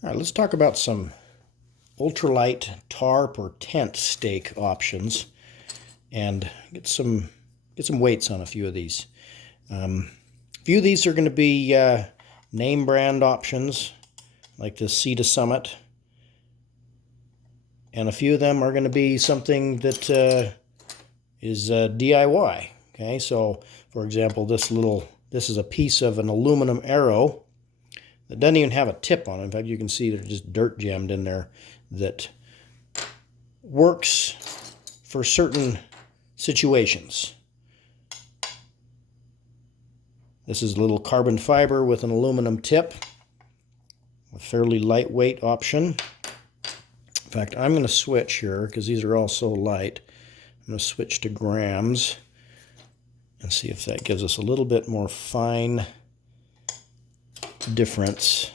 All right, let's talk about some ultralight tarp or tent stake options and get some weights on a few of these. A few of these are going to be name brand options like the Sea to Summit, and a few of them are going to be something that is DIY. Okay, so for example, this is a piece of an aluminum arrow that doesn't even have a tip on it. In fact, you can see there's just dirt jammed in there that works for certain situations. This is a little carbon fiber with an aluminum tip, a fairly lightweight option. In fact, I'm going to switch here because these are all so light. I'm going to switch to grams and see if that gives us a little bit more fine difference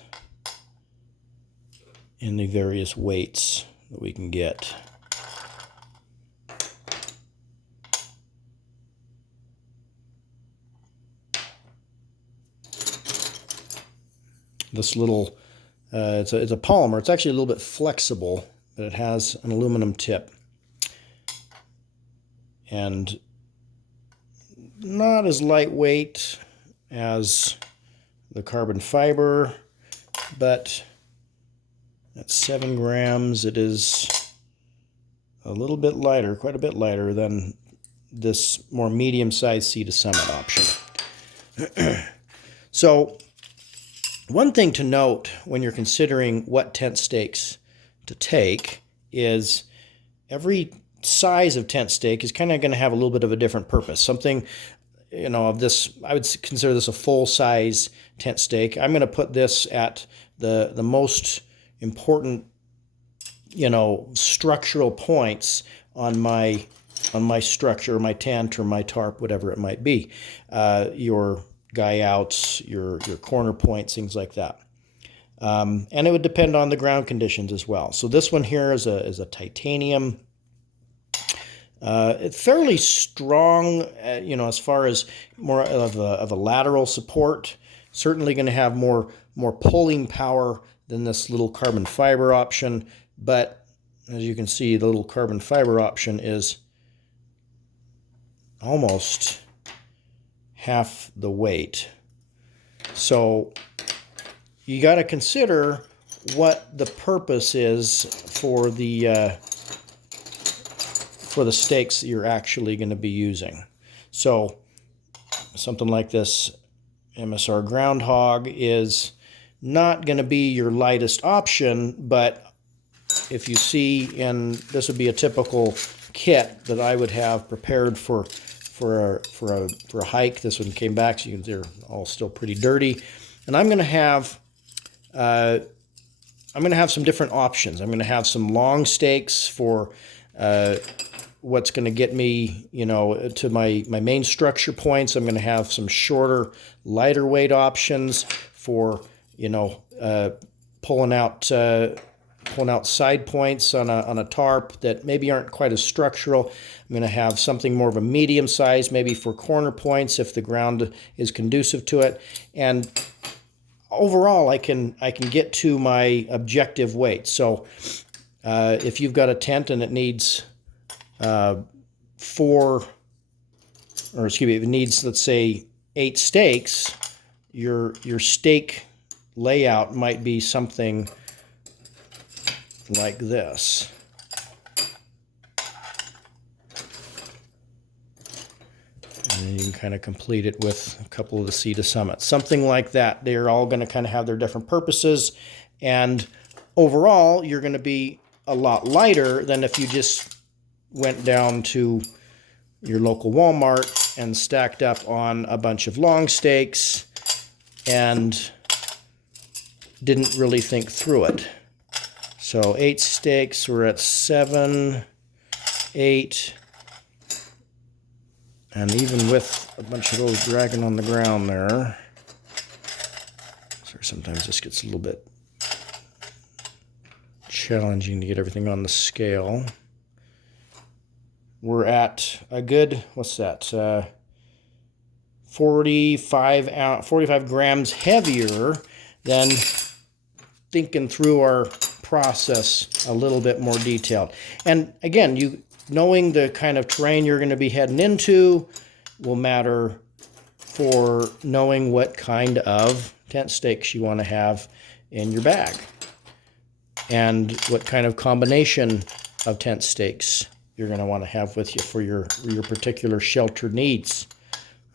in the various weights that we can get. This little, it's a polymer. It's actually a little bit flexible, but it has an aluminum tip. And not as lightweight as the carbon fiber, but at 7 grams it is a little bit lighter, quite a bit lighter than this more medium-sized Sea to Summit option. So one thing to note when you're considering what tent stakes to take is every size of tent stake is kind of going to have a little bit of a different purpose. Something, of this, I would consider this a full-size tent stake. I'm going to put this at the most important, structural points on my structure, my tent or my tarp, whatever it might be. Your guy outs, your corner points, things like that. And it would depend on the ground conditions as well. So this one here is a titanium. It's fairly strong, as far as more of a lateral support. Certainly going to have more pulling power than this little carbon fiber option. But as you can see, the little carbon fiber option is almost half the weight. So you got to consider what the purpose is for the stakes that you're actually going to be using. So something like this MSR Groundhog is not going to be your lightest option, but if you see, this would be a typical kit that I would have prepared for a hike. This one came back, so they're all still pretty dirty, and I'm going to have some different options. I'm going to have some long stakes for what's going to get me, to my main structure points. I'm going to have some shorter, lighter weight options for, pulling out side points on a tarp that maybe aren't quite as structural. I'm going to have something more of a medium size, maybe for corner points if the ground is conducive to it. And overall, I can get to my objective weight. So if you've got a tent and it needs if it needs, let's say, 8 stakes, your stake layout might be something like this. And then you can kind of complete it with a couple of the Sea to Summit. Something like that. They're all going to kind of have their different purposes, and overall, you're going to be a lot lighter than if you just went down to your local Walmart and stacked up on a bunch of long stakes and didn't really think through it. So 8 stakes, we're at 7, 8, and even with a bunch of those dragging on the ground there, so sometimes this gets a little bit challenging to get everything on the scale. We're at a good, 45 grams heavier than thinking through our process a little bit more detailed. And again, knowing the kind of terrain you're going to be heading into will matter for knowing what kind of tent stakes you want to have in your bag and what kind of combination of tent stakes you're going to want to have with you for your particular shelter needs.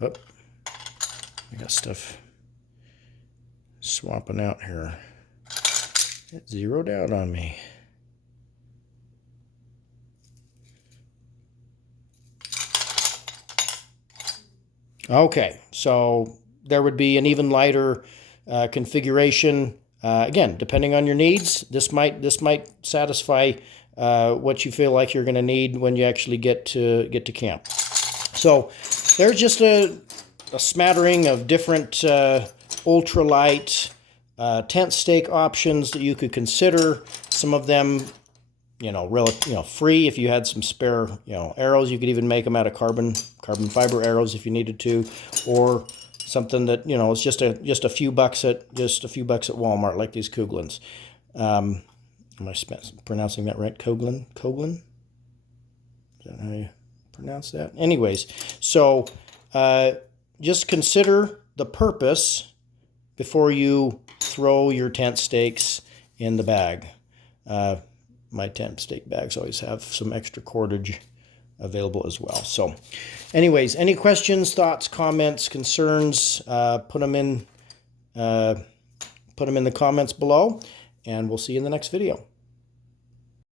Oh, I got stuff swapping out here. It zeroed out on me. Okay, so there would be an even lighter configuration. Again, depending on your needs, this might satisfy what you feel like you're going to need when you actually get to camp. So there's just a smattering of different ultralight tent stake options that you could consider. Some of them, free. If you had some spare, arrows, you could even make them out of carbon fiber arrows if you needed to, or something that is just a few bucks at Walmart, like these Kuglins. Am I pronouncing that right? Koglin? Is that how you pronounce that? Anyways, so just consider the purpose before you throw your tent stakes in the bag. My tent stake bags always have some extra cordage available as well. So anyways, any questions, thoughts, comments, concerns, put them in the comments below, and we'll see you in the next video.